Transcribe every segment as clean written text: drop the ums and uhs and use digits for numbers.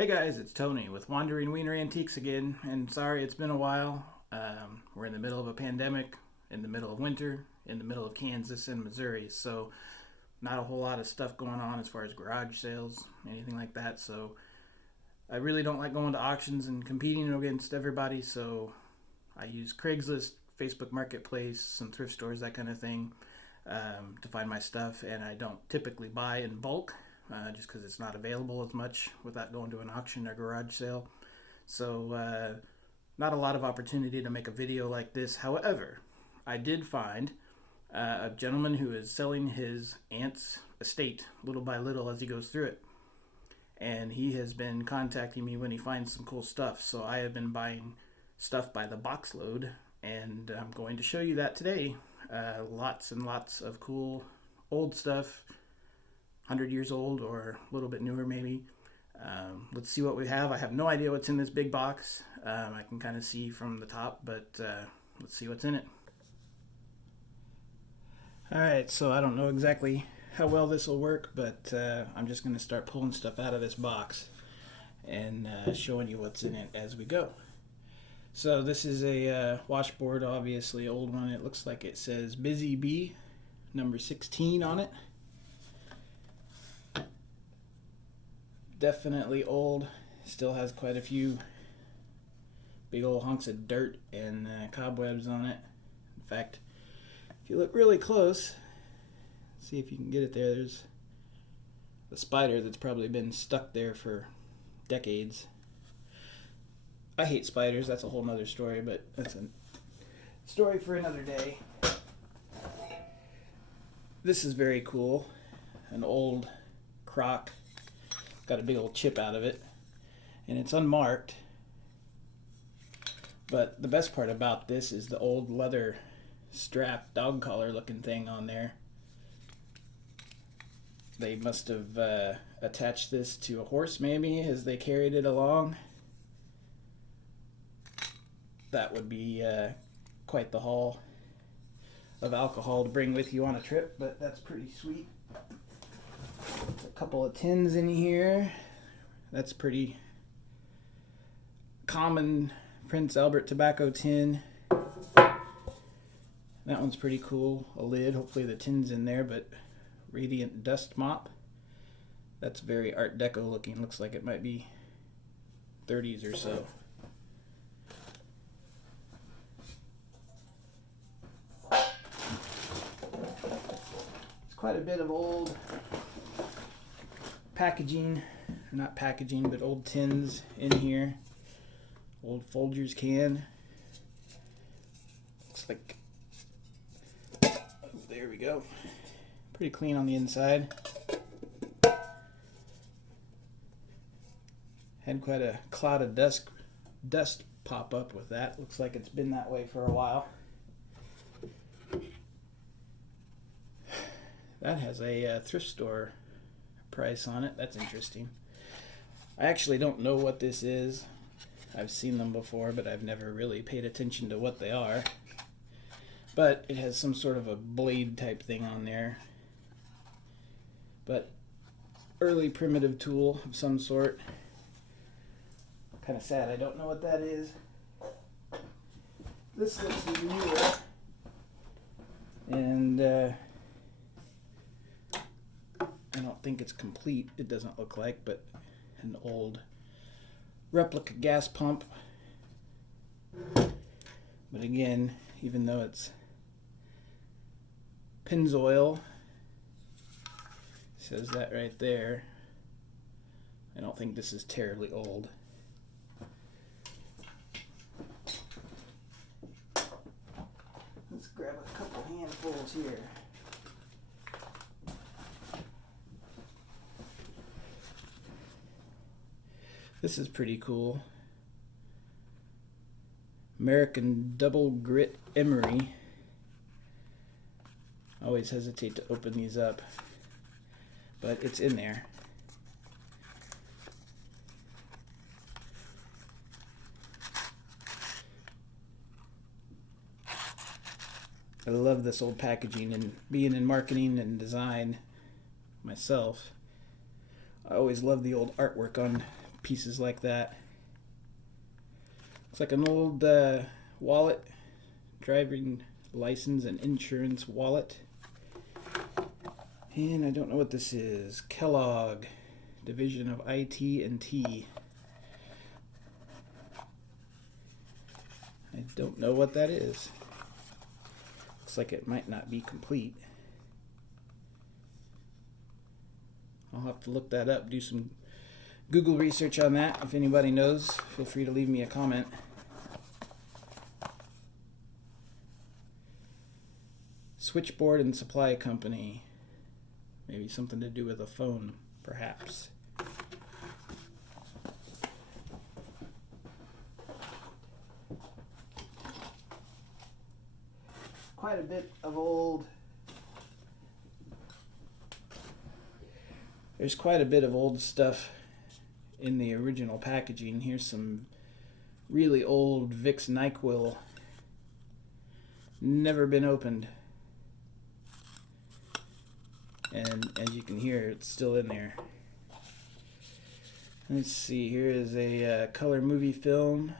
Hey guys, it's Tony with Wandering Wiener Antiques again, and sorry it's been a while. We're in the middle of a pandemic, in the middle of winter, in the middle of Kansas and Missouri, so not a whole lot of stuff going on as far as garage sales, anything like that. So I really don't like going to auctions and competing against everybody, so I use Craigslist, Facebook Marketplace, some thrift stores, that kind of thing, to find my stuff, and I don't typically buy in bulk. Just because it's not available as much without going to an auction or garage sale. So, not a lot of opportunity to make a video like this. However, I did find a gentleman who is selling his aunt's estate little by little as he goes through it. And he has been contacting me when he finds some cool stuff. So I have been buying stuff by the box load, and I'm going to show you that today. Lots and lots of cool old stuff, 100 years old or a little bit newer maybe. Let's see what we have. I have no idea what's in this big box. I can kind of see from the top, but let's see what's in it. Alright, so I don't know exactly how well this will work, but I'm just going to start pulling stuff out of this box and showing you what's in it as we go. So this is a washboard, obviously old one. It looks like it says Busy Bee, number 16 on it. Definitely old, still has quite a few big old hunks of dirt and cobwebs on it. In fact, if you look really close, see if you can get it there, there's a spider that's probably been stuck there for decades. I hate spiders, that's a whole nother story, but that's a story for another day. This is very cool, an old crock. Got a big old chip out of it, and it's unmarked, but the best part about this is the old leather strap dog collar looking thing on there. They must have attached this to a horse maybe as they carried it along. That would be quite the haul of alcohol to bring with you on a trip, but that's pretty sweet. A couple of tins in here. That's pretty common Prince Albert tobacco tin. That one's pretty cool. A lid, hopefully the tin's in there, but radiant dust mop. That's very Art Deco looking. Looks like it might be 30s or so. It's quite a bit of old packaging, not packaging, but old tins in here. Old Folgers can. Looks like, oh, there we go. Pretty clean on the inside. Had quite a cloud of dust pop up with that. Looks like it's been that way for a while. That has a thrift store price on it. That's interesting. I actually don't know what this is. I've seen them before, but I've never really paid attention to what they are. But it has some sort of a blade type thing on there. But early primitive tool of some sort. Kind of sad I don't know what that is. This looks newer. And I don't think it's complete, it doesn't look like, but an old replica gas pump. But again, even though it's Pennzoil, says that right there, I don't think this is terribly old. Let's grab a couple handfuls here. This is pretty cool. American Double Grit Emery. I always hesitate to open these up, but it's in there. I love this old packaging, and being in marketing and design myself, I always love the old artwork on pieces like that. Looks like an old wallet, driving license and insurance wallet. And I don't know what this is. Kellogg, Division of IT and T. I don't know what that is. Looks like it might not be complete. I'll have to look that up, do some Google research on that. If anybody knows, feel free to leave me a comment. Switchboard and Supply Company. Maybe something to do with a phone, perhaps. Quite a bit of old... There's quite a bit of old stuff in the original packaging. Here's some really old Vicks NyQuil. Never been opened. And as you can hear, it's still in there. Let's see, here is a color movie film.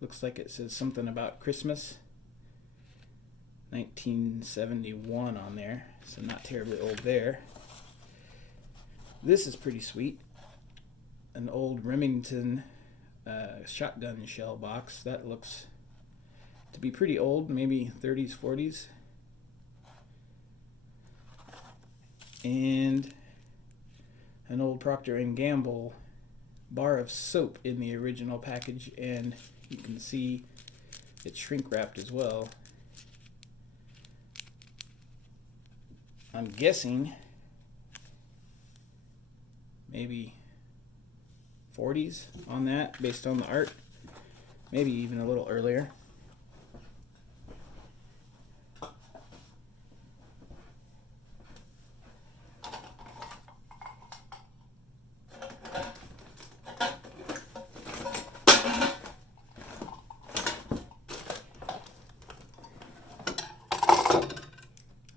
Looks like it says something about Christmas. 1971 on there, so not terribly old there. This is pretty sweet. An old Remington shotgun shell box. That looks to be pretty old, maybe 30s, 40s. And an old Procter & Gamble bar of soap in the original package, and you can see it's shrink wrapped as well. I'm guessing maybe 40s on that based on the art, maybe even a little earlier.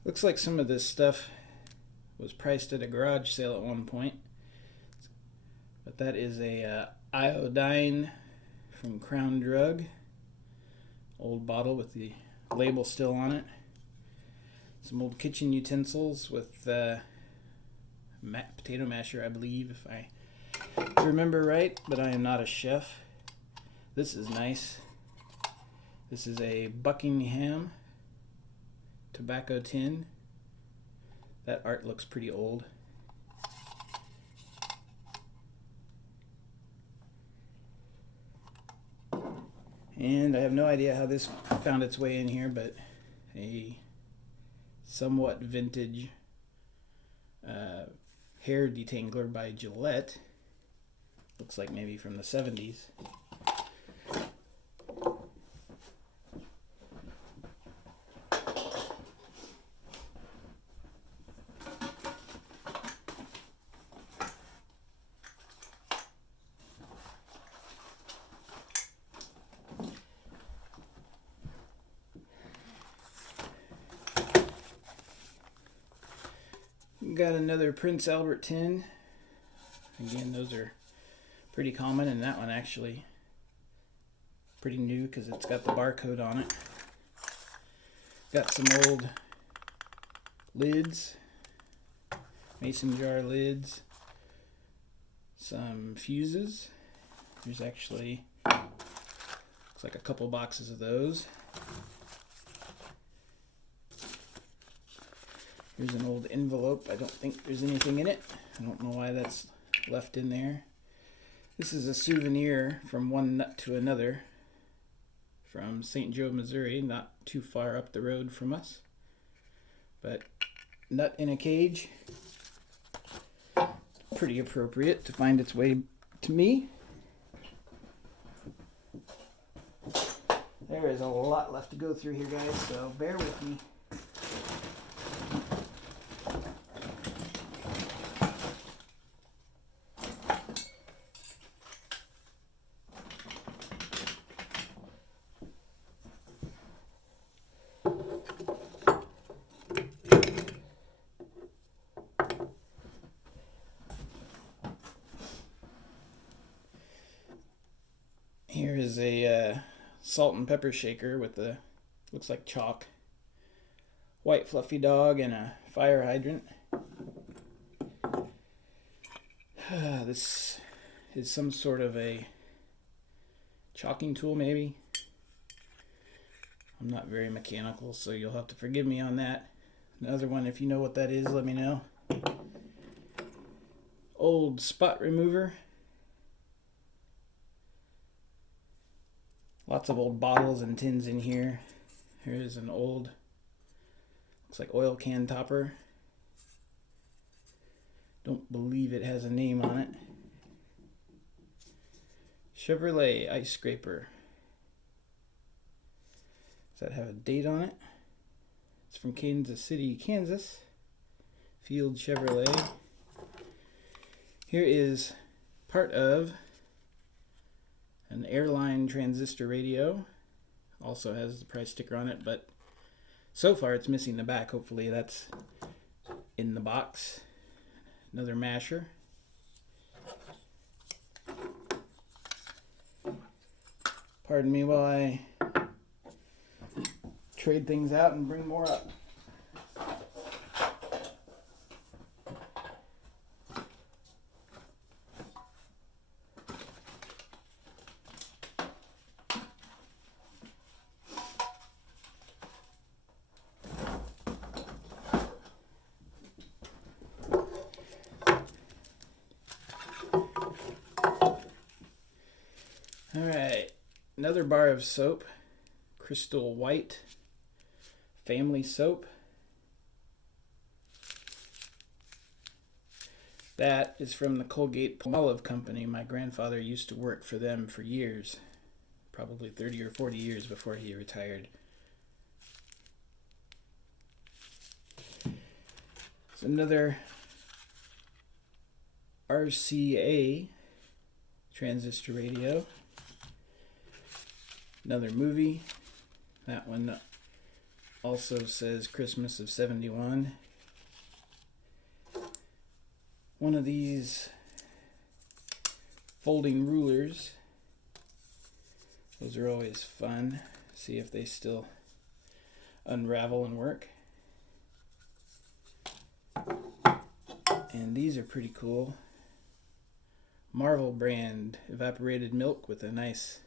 Looks like some of this stuff was priced at a garage sale at one point. But that is a iodine from Crown Drug. Old bottle with the label still on it. Some old kitchen utensils with potato masher, I believe, if I remember right. But I am not a chef. This is nice. This is a Buckingham tobacco tin. That art looks pretty old. And I have no idea how this found its way in here, but a somewhat vintage hair detangler by Gillette. Looks like maybe from the 70s. Got another Prince Albert tin. Again, those are pretty common, and that one actually pretty new because it's got the barcode on it. Got some old lids, mason jar lids, some fuses. There's actually, looks like a couple boxes of those. Here's an old envelope. I don't think there's anything in it. I don't know why that's left in there. This is a souvenir from one nut to another from St. Joe, Missouri, not too far up the road from us. But nut in a cage. Pretty appropriate to find its way to me. There is a lot left to go through here, guys, so bear with me. Here is a salt and pepper shaker with the, looks like chalk, white fluffy dog, and a fire hydrant. This is some sort of a chalking tool, maybe. I'm not very mechanical, so you'll have to forgive me on that. Another one, if you know what that is, let me know. Old spot remover. Lots of old bottles and tins in here. Here's an old, looks like oil can topper. Don't believe it has a name on it. Chevrolet ice scraper. Does that have a date on it? It's from Kansas City, Kansas. Field Chevrolet. Here is part of an airline transistor radio. Also has the price sticker on it, but so far it's missing the back. Hopefully that's in the box. Another masher. Pardon me while I trade things out and bring more up. All right, another bar of soap, Crystal White Family Soap. That is from the Colgate-Palmolive Company. My grandfather used to work for them for years, probably 30 or 40 years before he retired. It's another RCA transistor radio. Another movie. That one also says Christmas of '71. One of these folding rulers. Those are always fun. See if they still unravel and work. And these are pretty cool. Marvel brand evaporated milk with a nice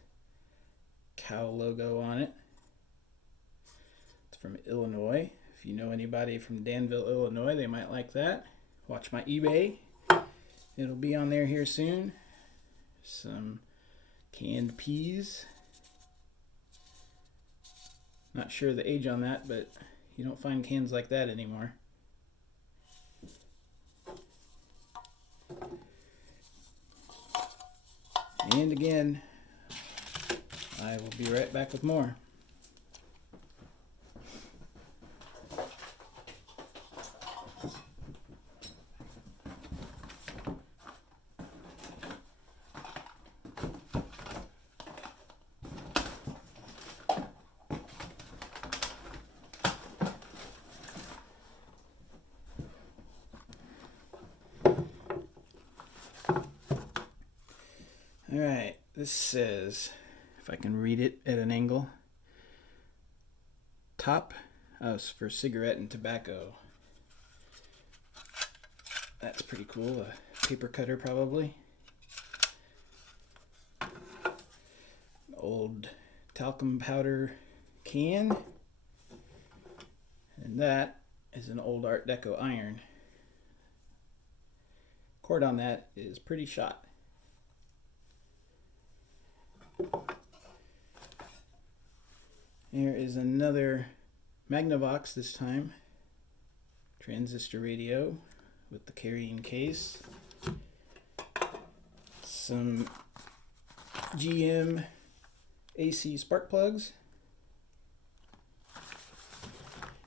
cow logo on it. It's from Illinois. If you know anybody from Danville, Illinois, they might like that. Watch my eBay. It'll be on there here soon. Some canned peas. Not sure the age on that, but you don't find cans like that anymore. And again, I will be right back with more. Alright, this says, if I can read it at an angle, top for cigarette and tobacco. That's pretty cool. A paper cutter probably. Old talcum powder can. And that is an old Art Deco iron. Cord on that is pretty shot. Here is another Magnavox this time. Transistor radio with the carrying case. Some GM AC spark plugs.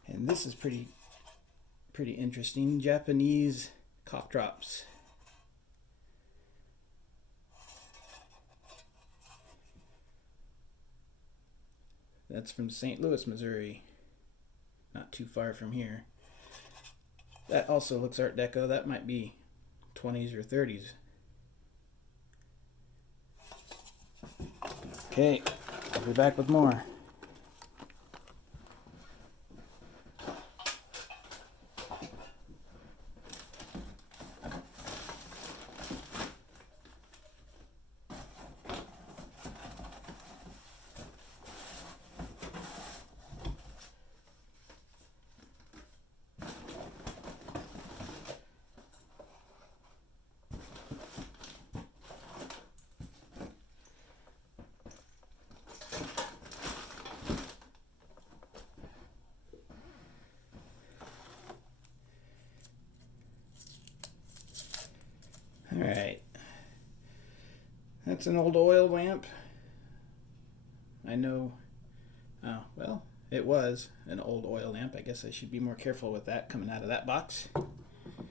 And this is pretty interesting. Japanese cough drops. That's from St. Louis, Missouri. Not too far from here. That also looks Art Deco. That might be 20s or 30s. Okay, I'll be back with more. Alright, that's an old oil lamp. I know, well, it was an old oil lamp. I guess I should be more careful with that coming out of that box.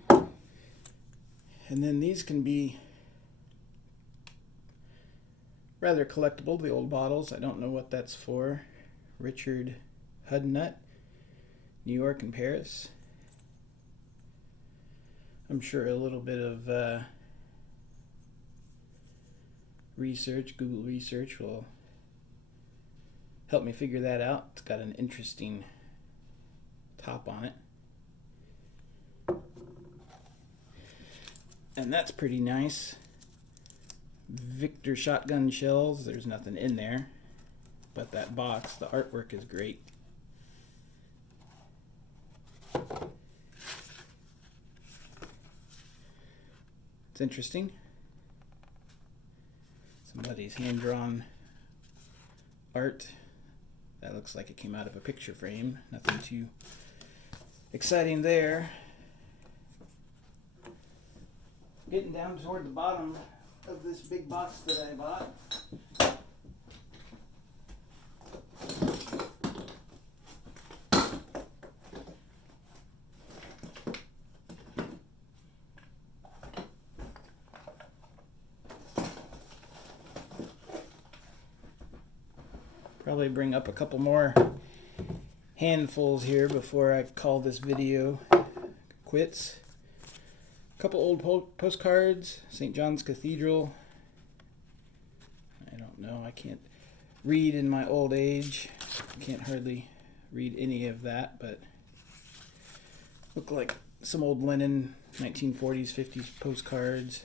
And then these can be rather collectible, the old bottles. I don't know what that's for. Richard Hudnut, New York and Paris. I'm sure a little bit of Google research will help me figure that out. It's got an interesting top on it. And that's pretty nice. Victor shotgun shells. There's nothing in there. But that box, the artwork is great. It's interesting. Somebody's hand-drawn art. That looks like it came out of a picture frame. Nothing too exciting there. Getting down toward the bottom of this big box that I bought. Probably bring up a couple more handfuls here before I call this video quits. A couple old postcards, St. John's Cathedral. I don't know, I can't read in my old age. I can't hardly read any of that, but look like some old linen 1940s, 50s postcards.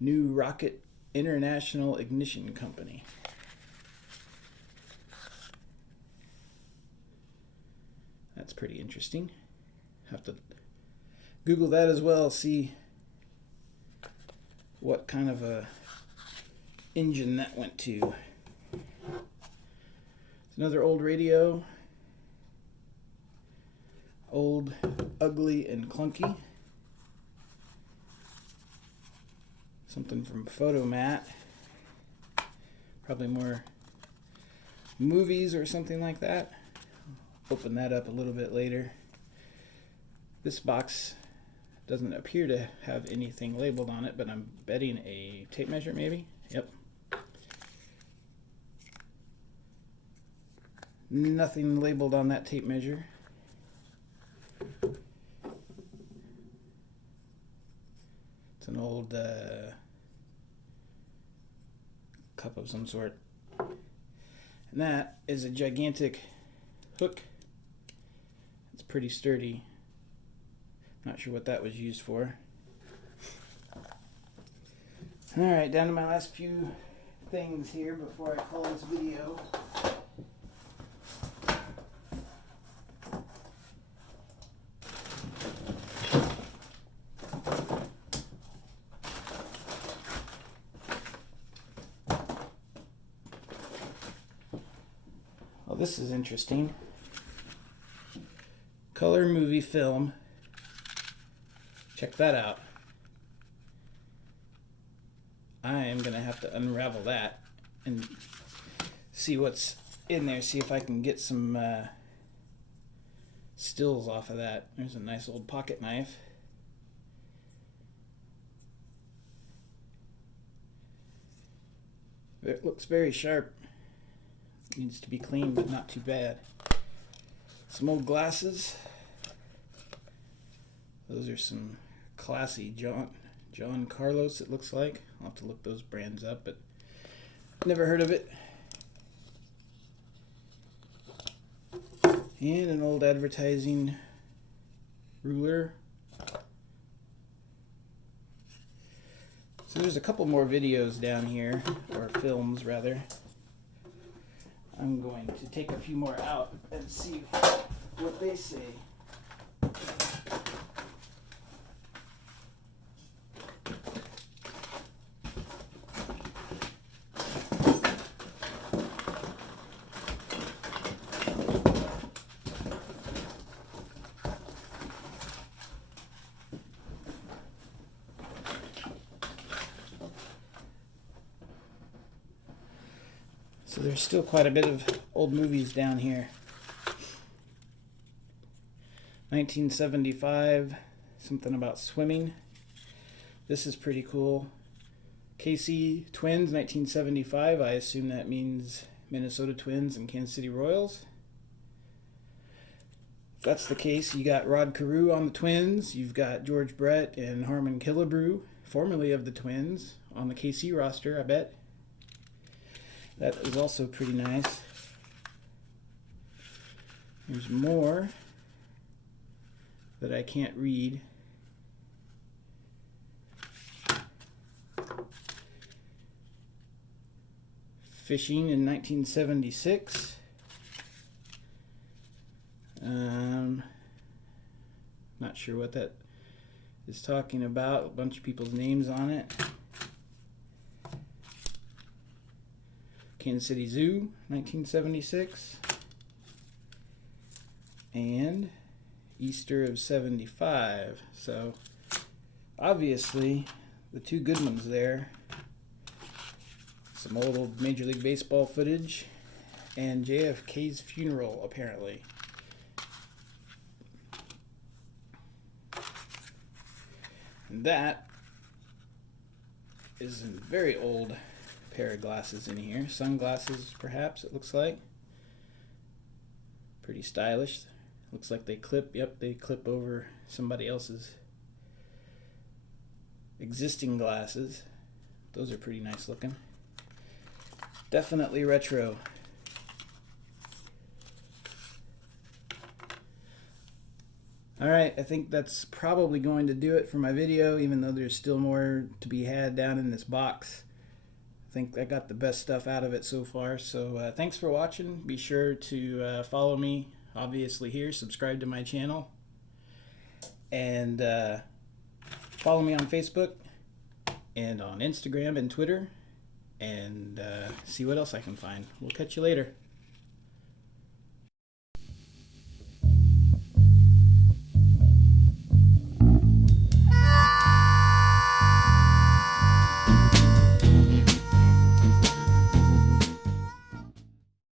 New Rocket International Ignition Company. That's pretty interesting. Have to Google that as well, see what kind of a engine that went to. It's another old radio. Old, ugly, and clunky. Something from Photomat. Probably more movies or something like that. Open that up a little bit later. This box doesn't appear to have anything labeled on it, but I'm betting a tape measure maybe. Yep. Nothing labeled on that tape measure. It's an old cup of some sort. And that is a gigantic hook. It's pretty sturdy. Not sure what that was used for. Alright, down to my last few things here before I call this video. Well, this is interesting. Color movie film. Check that out. I am going to have to unravel that and see what's in there. See if I can get some stills off of that. There's a nice old pocket knife. It looks very sharp. Needs to be cleaned, but not too bad. Some old glasses. Those are some classy John Carlos, it looks like. I'll have to look those brands up, but Never heard of it. And an old advertising ruler. So there's a couple more videos down here, or films rather. I'm going to take a few more out and see what they say. So there's still quite a bit of old movies down here. 1975, something about swimming. This is pretty cool. KC Twins, 1975. I assume that means Minnesota Twins and Kansas City Royals. If that's the case, you got Rod Carew on the Twins. You've got George Brett and Harmon Killebrew, formerly of the Twins, on the KC roster, I bet. That is also pretty nice. There's more that I can't read. Fishing in 1976. Not sure what that is talking about. A bunch of people's names on it. Kansas City Zoo, 1976. And Easter of 75. So obviously the two good ones there. Some old Major League Baseball footage and JFK's funeral, apparently. And that is a very old pair of glasses in here. Sunglasses, perhaps, it looks like. Pretty stylish. Looks like they clip, yep, they clip over somebody else's existing glasses. Those are pretty nice looking. Definitely retro. Alright, I think that's probably going to do it for my video, even though there's still more to be had down in this box. I think I got the best stuff out of it so far. So thanks for watching. Be sure to follow me, obviously here, subscribe to my channel, and follow me on Facebook and on Instagram and Twitter, and see what else I can find. We'll catch you later.